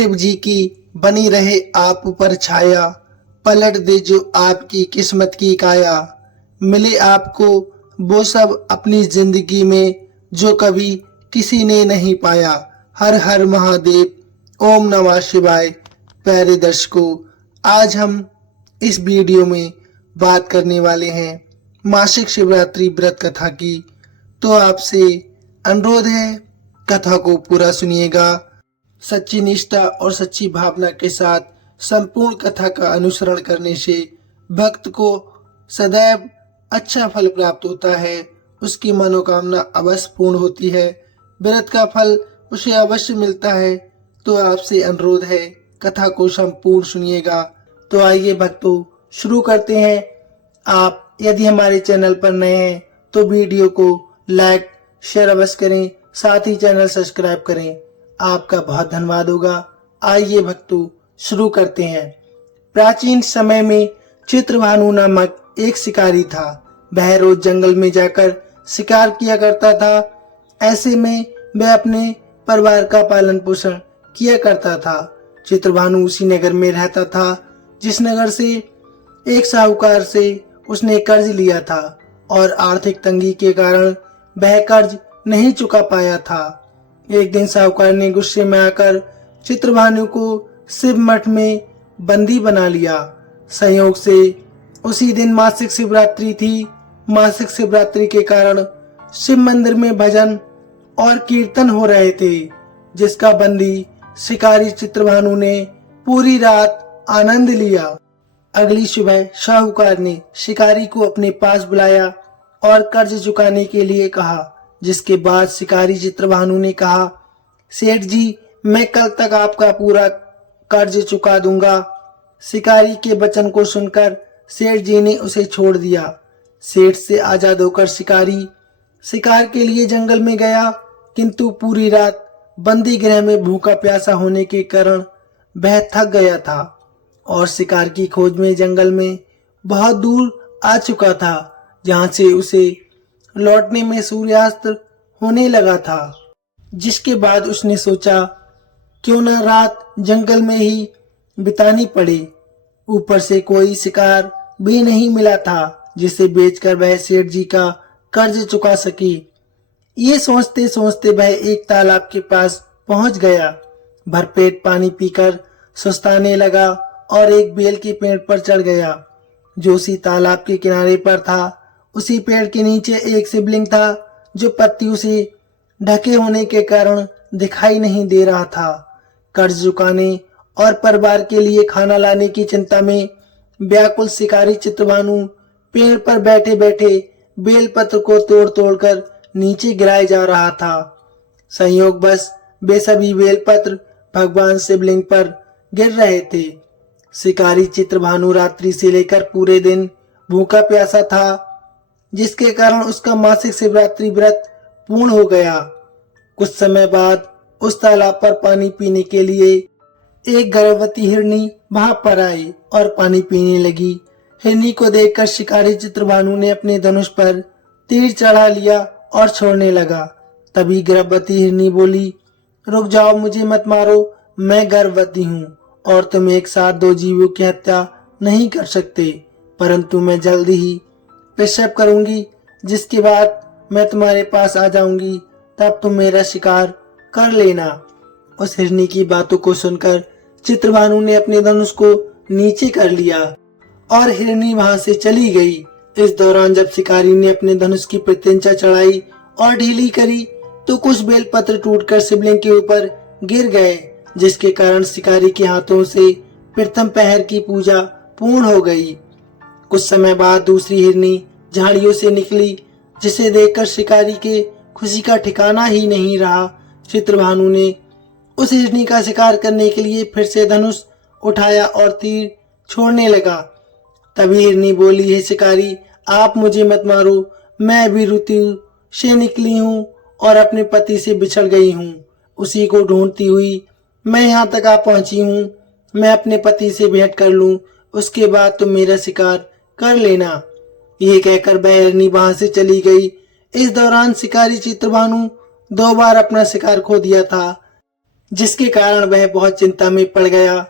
शिव जी की बनी रहे आप पर छाया, पलट दे जो आपकी किस्मत की काया। मिले आपको वो सब अपनी जिंदगी में जो कभी किसी ने नहीं पाया। हर हर महादेव, ओम नमः शिवाय। प्यारे दर्शकों, आज हम इस वीडियो में बात करने वाले हैं मासिक शिवरात्रि व्रत कथा की। तो आपसे अनुरोध है, कथा को पूरा सुनिएगा। सच्ची निष्ठा और सच्ची भावना के साथ संपूर्ण कथा का अनुसरण करने से भक्त को सदैव अच्छा फल प्राप्त होता है, उसकी मनोकामना अवश्य पूर्ण होती है, व्रत का फल उसे अवश्य मिलता है। तो आपसे अनुरोध है, कथा को संपूर्ण सुनिएगा। तो आइए भक्तों, शुरू करते हैं। आप यदि हमारे चैनल पर नए हैं तो वीडियो को लाइक शेयर अवश्य करें, साथ ही चैनल सब्सक्राइब करें। आपका बहुत धन्यवाद होगा। आइए भक्तों, शुरू करते हैं। प्राचीन समय में चित्रभानु नामक एक शिकारी था। वह रोज जंगल में जाकर शिकार किया करता था। ऐसे में वह अपने परिवार का पालन पोषण किया करता था। चित्रभानु उसी नगर में रहता था जिस नगर से एक साहूकार से उसने कर्ज लिया था और आर्थिक तंगी के कारण वह कर्ज नहीं चुका पाया था। एक दिन साहूकार ने गुस्से में आकर चित्रभानु को शिव मठ में बंदी बना लिया। संयोग से उसी दिन मासिक शिवरात्रि थी। मासिक शिवरात्रि के कारण शिव मंदिर में भजन और कीर्तन हो रहे थे, जिसका बंदी शिकारी चित्रभानु ने पूरी रात आनंद लिया। अगली सुबह साहूकार ने शिकारी को अपने पास बुलाया और कर्ज चुकाने के लिए कहा, जिसके बाद शिकारी चित्रभानु ने कहा, सेठ जी, मैं कल तक आपका पूरा कर्ज चुका दूंगा। शिकारी के वचन को सुनकर सेठ जी ने उसे छोड़ दिया। सेठ से आजाद होकर शिकारी शिकार के लिए जंगल में गया, किंतु पूरी रात बंदी गृह में भूखा प्यासा होने के कारण वह थक गया था और शिकार की खोज में जंगल में बहुत दूर आ चुका था, जहां से उसे लौटने में सूर्यास्त होने लगा था। जिसके बाद उसने सोचा, क्यों ना रात जंगल में ही बितानी पड़े। ऊपर से कोई शिकार भी नहीं मिला था जिसे बेचकर वह सेठ जी का कर्ज चुका सके। ये सोचते सोचते वह एक तालाब के पास पहुंच गया। भरपेट पानी पीकर सुस्ताने लगा और एक बेल के पेड़ पर चढ़ गया, जो उसी तालाब के किनारे पर था। उसी पेड़ के नीचे एक शिवलिंग था, जो पत्तियों से ढके होने के कारण दिखाई नहीं दे रहा था। कर्ज चुकाने और परिवार के लिए खाना लाने की चिंता में व्याकुल शिकारी चित्रभानु पेड़ पर बैठे बैठे बेलपत्र को तोड़ तोड़कर नीचे गिराया जा रहा था। संयोगवश वे सभी बेलपत्र भगवान शिवलिंग पर गिर रहे थे। शिकारी चित्रभानु रात्रि से लेकर पूरे दिन भूखा प्यासा था, जिसके कारण उसका मासिक शिवरात्रि व्रत पूर्ण हो गया। कुछ समय बाद उस तालाब पर पानी पीने के लिए एक गर्भवती हिरनी वहां पर आई और पानी पीने लगी। हिरनी को देखकर शिकारी चित्रभानु ने अपने धनुष पर तीर चढ़ा लिया और छोड़ने लगा। तभी गर्भवती हिरनी बोली, रुक जाओ, मुझे मत मारो, मैं गर्भवती हूँ और तुम एक साथ दो जीवों की हत्या नहीं कर सकते, परंतु मैं जल्दी ही प्रसव करूंगी, जिसके बाद मैं तुम्हारे पास आ जाऊंगी, तब तुम मेरा शिकार कर लेना। उस हिरनी की बातों को सुनकर चित्रभानु ने अपने धनुष को नीचे कर लिया और हिरनी वहां से चली गई। इस दौरान जब शिकारी ने अपने धनुष की प्रत्यंचा चढ़ाई और ढीली करी तो कुछ बेलपत्र टूटकर शिवलिंग के ऊपर गिर गए, जिसके कारण शिकारी के हाथों से प्रथम पहर की पूजा पूर्ण हो गई। कुछ समय बाद दूसरी हिरनी झाड़ियों से निकली, जिसे देखकर शिकारी के खुशी का ठिकाना ही नहीं रहा। चित्रभानु ने उस हिरनी का शिकार करने के लिए फिर से धनुष उठाया और तीर छोड़ने लगा। तभी हिरनी बोली, हे शिकारी, आप मुझे मत मारो, मैं अभी ऋतु से निकली हूँ और अपने पति से बिछड़ गई हूँ। उसी को ढूंढती हुई मैं यहाँ तक आ पहुंची हूँ। मैं अपने पति से भेंट कर लूं, उसके बाद तुम मेरा शिकार कर लेना। ये कहकर वह हिरनी वहां से चली गई। इस दौरान शिकारी चित्रभानु 2 बार अपना शिकार खो दिया था। जिसके कारण वह बहुत चिंता में पड़ गया।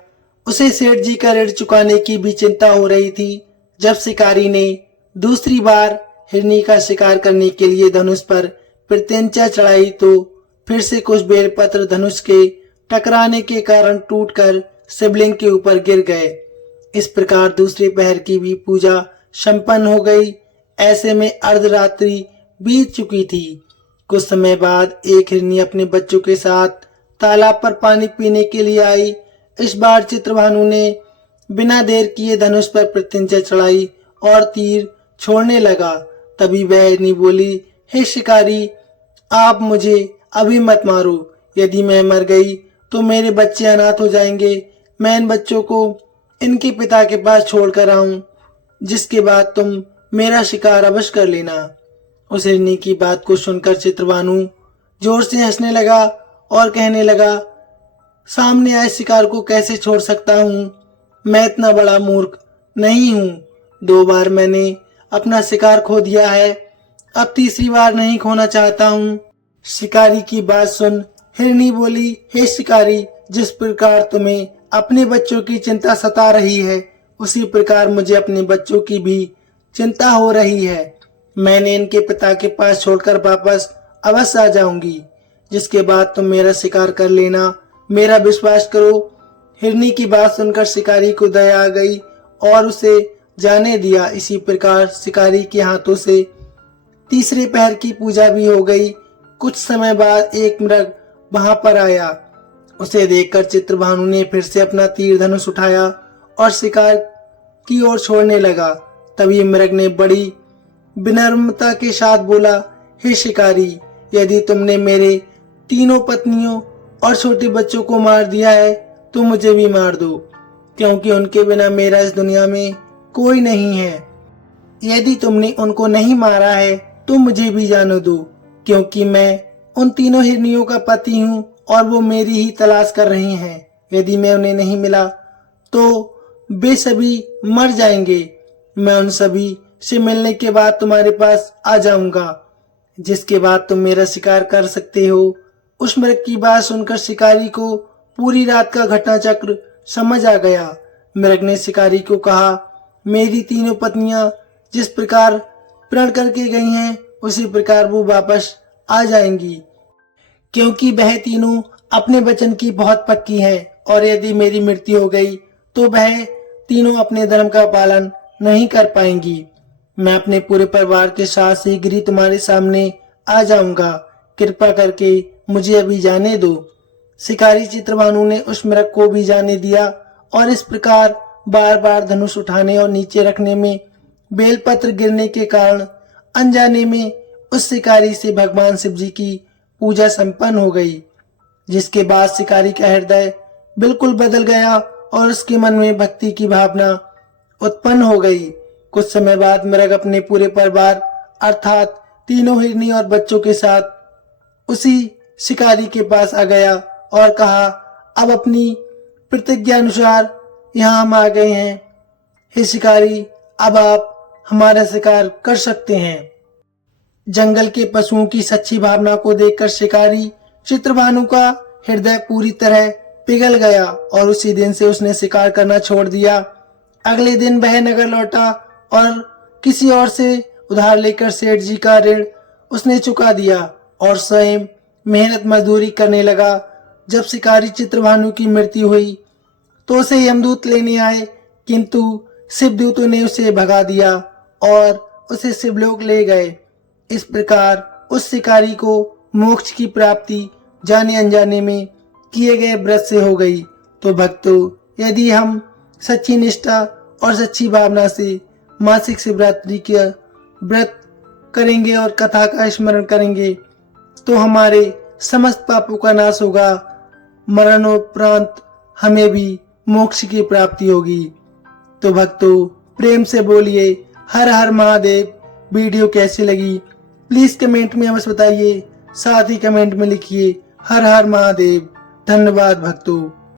उसे सेठ जी का ऋण चुकाने की भी चिंता हो रही थी। जब शिकारी ने दूसरी बार हिरनी का शिकार करने के लिए धनुष पर प्रत्यंचा चढ़ाई तो फिर से कुछ बेलपत्र धनुष के टकराने के कारण टूटकर शिवलिंग के ऊपर गिर गए। इस प्रकार दूसरे पहर की भी पूजा संपन्न हो गई। ऐसे में अर्धरात्रि बीत चुकी थी। कुछ समय बाद एक हिरनी अपने बच्चों के साथ तालाब पर पानी पीने के लिए आई। इस बार चित्रभानु ने बिना देर किए धनुष पर प्रत्यंचा चढ़ाई और तीर छोड़ने लगा। तभी वह हिरनी बोली, हे शिकारी, आप मुझे अभी मत मारो। यदि मैं मर गई तो मेरे बच्चे अनाथ हो जाएंगे। मैं इन बच्चों को इनके पिता के पास छोड़कर आऊं, जिसके बाद तुम मेरा शिकार अवश्य कर लेना। उस हिरनी की बात को सुनकर चित्रभानु जोर से हंसने लगा और कहने लगा, सामने आए शिकार को कैसे छोड़ सकता हूँ? मैं इतना बड़ा मूर्ख नहीं हूँ। 2 बार मैंने अपना शिकार खो दिया है, अब तीसरी बार नहीं खोना चाहता हूँ। शिकारी की बात सुन हिरनी बोली, हे शिकारी, जिस प्रकार तुम्हें अपने बच्चों की चिंता सता रही है, उसी प्रकार मुझे अपने बच्चों की भी चिंता हो रही है। मैंने इनके पिता के पास छोड़कर वापस अवश्य आ जाऊंगी, जिसके बाद तुम मेरा शिकार कर लेना। मेरा विश्वास करो। हिरनी की बात सुनकर शिकारी को दया आ गई और उसे जाने दिया। इसी प्रकार शिकारी के हाथों से तीसरे पहर की पूजा भी हो गई। कुछ समय बाद एक मृग वहां पर आया। उसे देखकर चित्रभानु ने फिर से अपना तीर धनुष उठाया और शिकार की ओर छोड़ने लगा। तभी मृग ने बड़ी विनम्रता के साथ बोला, हे शिकारी, यदि तुमने मेरे तीनों पत्नियों और छोटे बच्चों को मार दिया है तो मुझे भी मार दो, क्योंकि उनके बिना मेरा इस दुनिया में कोई नहीं है। यदि तुमने उनको नहीं मारा है तो मुझे भी जाने दो, क्योंकि मैं उन तीनों हिरनियों का पति हूँ और वो मेरी ही तलाश कर रही हैं। यदि मैं उन्हें नहीं मिला तो वे सभी मर जाएंगे। मैं उन सभी से मिलने के बाद तुम्हारे पास आ जाऊंगा, जिसके बाद तुम मेरा शिकार कर सकते हो। उस मृग की बात सुनकर शिकारी को पूरी रात का घटना चक्र समझ आ गया। मृग ने शिकारी को कहा, मेरी तीनों पत्नियां जिस प्रकार प्रण करके गई हैं, उसी प्रकार वो वापस आ जाएंगी, क्योंकि वह तीनों अपने वचन की बहुत पक्की हैं। और यदि मेरी मृत्यु हो गई तो वह तीनों अपने धर्म का पालन नहीं कर पाएंगी। मैं अपने पूरे परिवार के साथ शीघ्र ही तुम्हारे सामने आ जाऊंगा। कृपा करके मुझे अभी जाने दो। शिकारी चित्रभानु ने उस मृग को भी जाने दिया और इस प्रकार बार बार धनुष उठाने और नीचे रखने में बेलपत्र गिरने के कारण अनजाने में उस शिकारी से भगवान शिव जी की पूजा संपन्न हो गई, जिसके बाद शिकारी का हृदय बिल्कुल बदल गया और उसके मन में भक्ति की भावना उत्पन्न हो गई। कुछ समय बाद मृग अपने पूरे परिवार अर्थात तीनों हिरनी और बच्चों के साथ उसी शिकारी के पास आ गया और कहा, अब अपनी प्रतिज्ञा अनुसार यहाँ हम आ गए हैं। हे शिकारी, अब आप हमारा शिकार कर सकते हैं। जंगल के पशुओं की सच्ची भावना को देखकर शिकारी चित्रभानु का हृदय पूरी तरह पिघल गया और उसी दिन से उसने शिकार करना छोड़ दिया। अगले दिन वह नगर लौटा और किसी और से उधार लेकर सेठ जी का ऋण उसने चुका दिया और स्वयं मेहनत मजदूरी करने लगा। जब शिकारी चित्रभानु की मृत्यु हुई तो उसे यमदूत लेने आए, किंतु शिवदूतों ने उसे भगा दिया और उसे शिवलोक ले गए। इस प्रकार उस शिकारी को मोक्ष की प्राप्ति जाने अनजाने में किए गए व्रत से हो गई। तो भक्तों, यदि हम सच्ची निष्ठा और सच्ची भावना से मासिक शिवरात्रि का व्रत करेंगे और कथा का स्मरण करेंगे तो हमारे समस्त पापों का नाश होगा। मरणोपरांत हमें भी मोक्ष की प्राप्ति होगी। तो भक्तों, प्रेम से बोलिए हर हर महादेव। वीडियो कैसी लगी प्लीज कमेंट में अवश्य बताइए। साथ ही कमेंट में लिखिए हर हर महादेव। धन्यवाद भक्तों।